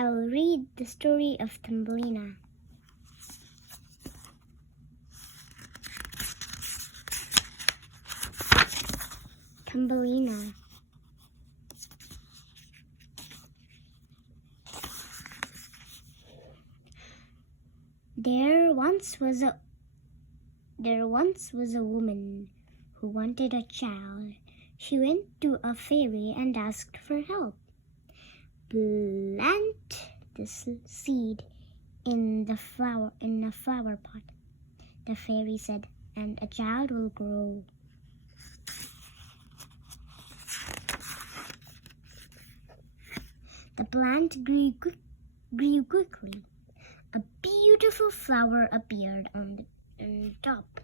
I'll read the story of Thumbelina. Thumbelina. There once was a woman who wanted a child. She went to a fairy and asked for help. Plant the seed in a flower pot, the fairy said, and a child will grow. The plant grew quickly. A beautiful flower appeared on the top.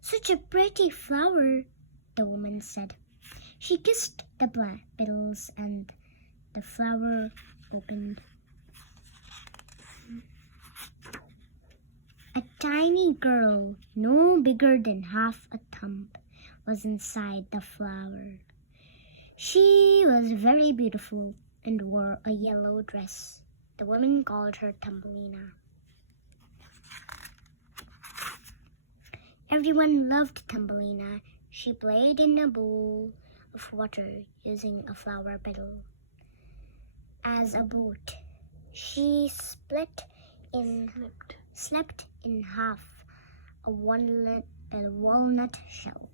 Such a pretty flower, the woman said. She kissed the petals and the flower opened. A tiny girl, no bigger than half a thumb, was inside the flower. She was very beautiful and wore a yellow dress. The woman called her Thumbelina. Everyone loved Thumbelina. She played in a bowl of water using a flower petal as a boat. She slept in half a walnut shell.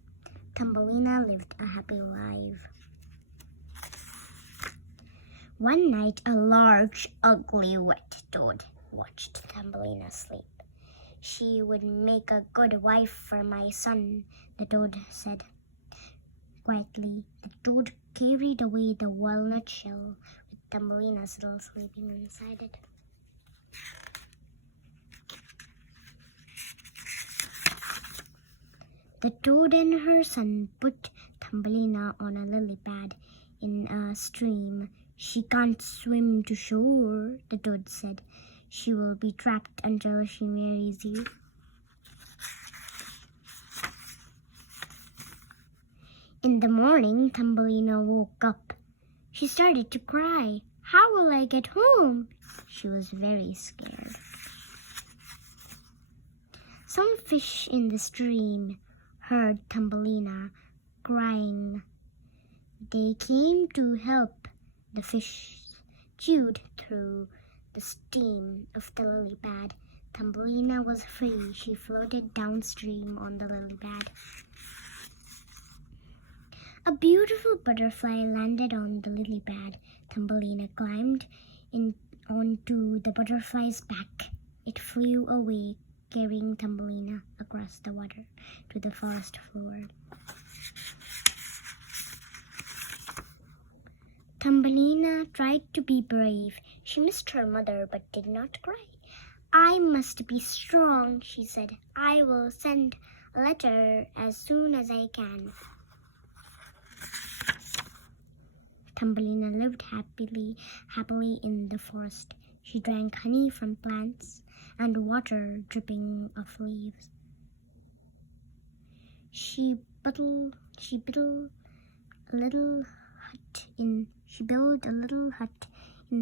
Thumbelina lived a happy life. One night, a large, ugly, wet toad watched Thumbelina sleep. She would make a good wife for my son, the toad said. Quietly, the toad carried away the walnut shell with Thumbelina still sleeping inside it. The toad and her son put Thumbelina on a lily pad in a stream. She can't swim to shore, the toad said. She will be trapped until she marries you. In the morning, Thumbelina woke up. She started to cry. How will I get home? She was very scared. Some fish in the stream heard Thumbelina crying. They came to help. The fish chewed through the steam of the lily pad. Thumbelina was free. She floated downstream on the lily pad. A beautiful butterfly landed on the lily pad. Thumbelina climbed onto the butterfly's back. It flew away, carrying Thumbelina across the water to the forest floor. Thumbelina tried to be brave. She missed her mother but did not cry. I must be strong, she said. I will send a letter as soon as I can. Thumbelina lived happily in the forest. She drank honey from plants and water dripping off leaves. She built a little hut in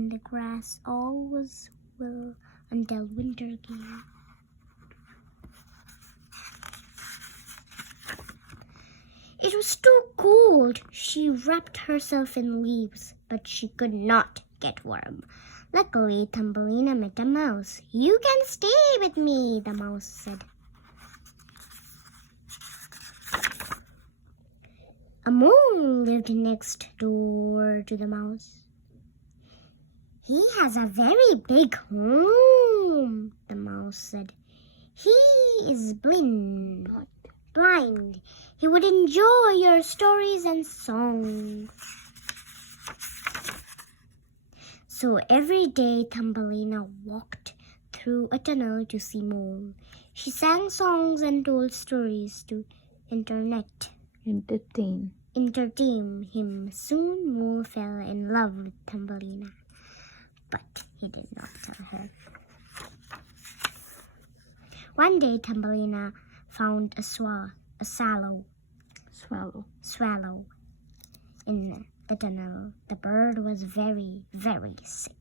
the grass. All was well until winter came. It was too cold. She wrapped herself in leaves, but she could not get warm. Luckily, Thumbelina met a mouse. You can stay with me, the mouse said. A mole lived next door to the mouse. He has a very big home, the mouse said. He is blind. He would enjoy your stories and songs. So every day Thumbelina walked through a tunnel to see Mole. She sang songs and told stories to entertain him. Soon Mole fell in love with Thumbelina, but he did not tell her. One day Thumbelina found a swallow in the tunnel. The bird was very, very sick.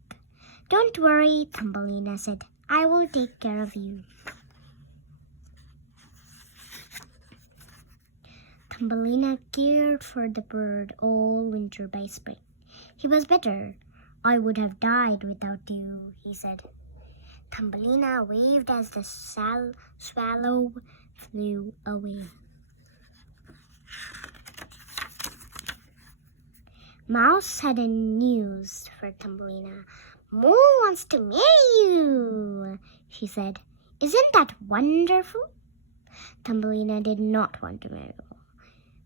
Don't worry, Thumbelina said. I will take care of you. Thumbelina cared for the bird all winter by spring. He was better. I would have died without you, he said. Thumbelina waved as the swallow flew away. Mouse had a news for Thumbelina. Moo wants to marry you, she said. Isn't that wonderful? Thumbelina did not want to marry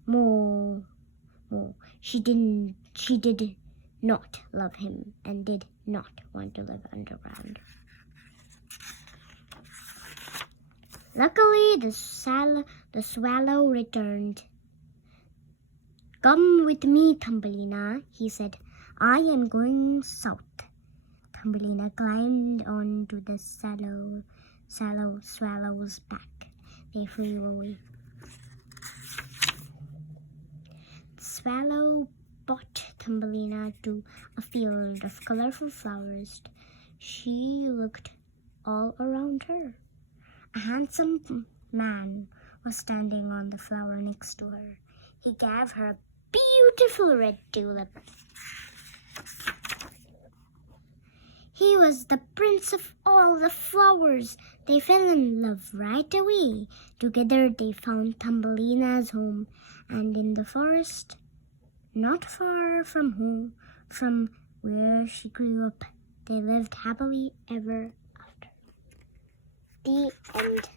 Moo. She did not love him and did not want to live underground. Luckily, the swallow returned. Come with me, Thumbelina, he said. I am going south. Thumbelina climbed onto the swallow's back. They flew away. The swallow brought Thumbelina to a field of colorful flowers. She looked all around her. A handsome man was standing on the flower next to her. He gave her a beautiful red tulip. He was the prince of all the flowers. They fell in love right away. Together they found Thumbelina's home, and in the forest, not far from where she grew up, they lived happily ever after. The end.